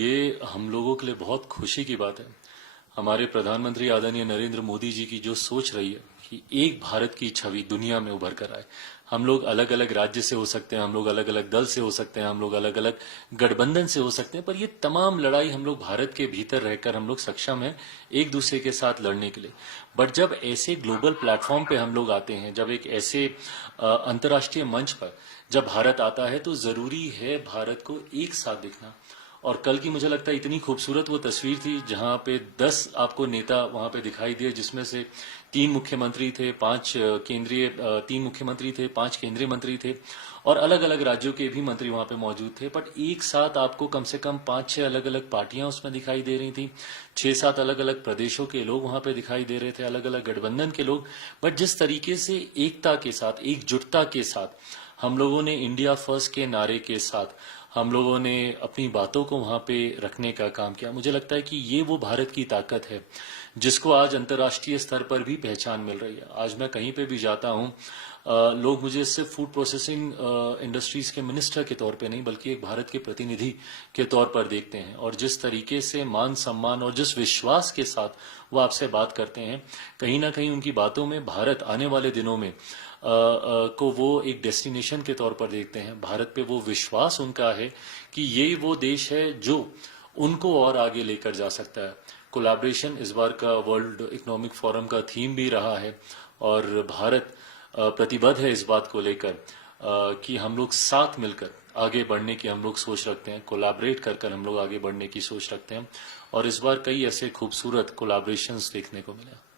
ये हम लोगों के लिए बहुत खुशी की बात है। हमारे प्रधानमंत्री आदरणीय नरेंद्र मोदी जी की जो सोच रही है कि एक भारत की छवि दुनिया में उभर कर आए। हम लोग अलग अलग राज्य से हो सकते हैं, हम लोग अलग अलग दल से हो सकते हैं, हम लोग अलग अलग गठबंधन से हो सकते हैं, पर ये तमाम लड़ाई हम लोग भारत के भीतर रहकर हम लोग सक्षम हैं एक दूसरे के साथ लड़ने के लिए। बट जब ऐसे ग्लोबल प्लेटफॉर्म पे हम लोग आते हैं, जब एक ऐसे अंतर्राष्ट्रीय मंच पर जब भारत आता है, तो जरूरी है भारत को एक साथ दिखना। और कल की मुझे लगता है इतनी खूबसूरत वो तस्वीर थी जहां पे 10 आपको नेता वहां पे दिखाई दिए, जिसमें से 3 मुख्यमंत्री थे, 3 मुख्यमंत्री थे, 5 केंद्रीय मंत्री थे और अलग अलग राज्यों के भी मंत्री वहां पे मौजूद थे। बट एक साथ आपको कम से कम 5-6 अलग अलग पार्टियां उसमें दिखाई दे रही थी, 6-7 अलग अलग प्रदेशों के लोग वहां पे दिखाई दे रहे थे, अलग अलग गठबंधन के लोग। बट जिस तरीके से एकता के साथ, एकजुटता के साथ हम लोगों ने इंडिया फर्स्ट के नारे के साथ हम लोगों ने अपनी बातों को वहां पे रखने का काम किया, मुझे लगता है कि ये वो भारत की ताकत है जिसको आज अंतर्राष्ट्रीय स्तर पर भी पहचान मिल रही है। आज मैं कहीं पे भी जाता हूँ, लोग मुझे सिर्फ फूड प्रोसेसिंग इंडस्ट्रीज के मिनिस्टर के तौर पे नहीं बल्कि एक भारत के प्रतिनिधि के तौर पर देखते हैं। और जिस तरीके से मान सम्मान और जिस विश्वास के साथ वो आपसे बात करते हैं, कहीं ना कहीं उनकी बातों में भारत आने वाले दिनों में को वो एक डेस्टिनेशन के तौर पर देखते हैं। भारत पे वो विश्वास उनका है कि ये वो देश है जो उनको और आगे लेकर जा सकता है। कोलैबोरेशन इस बार का वर्ल्ड इकोनॉमिक फोरम का थीम भी रहा है और भारत प्रतिबद्ध है इस बात को लेकर कि हम लोग साथ मिलकर आगे बढ़ने की हम लोग सोच रखते हैं, कोलैबोरेट कर कर हम लोग आगे बढ़ने की सोच रखते हैं। और इस बार कई ऐसे खूबसूरत कोलैबोरेशंस देखने को मिले।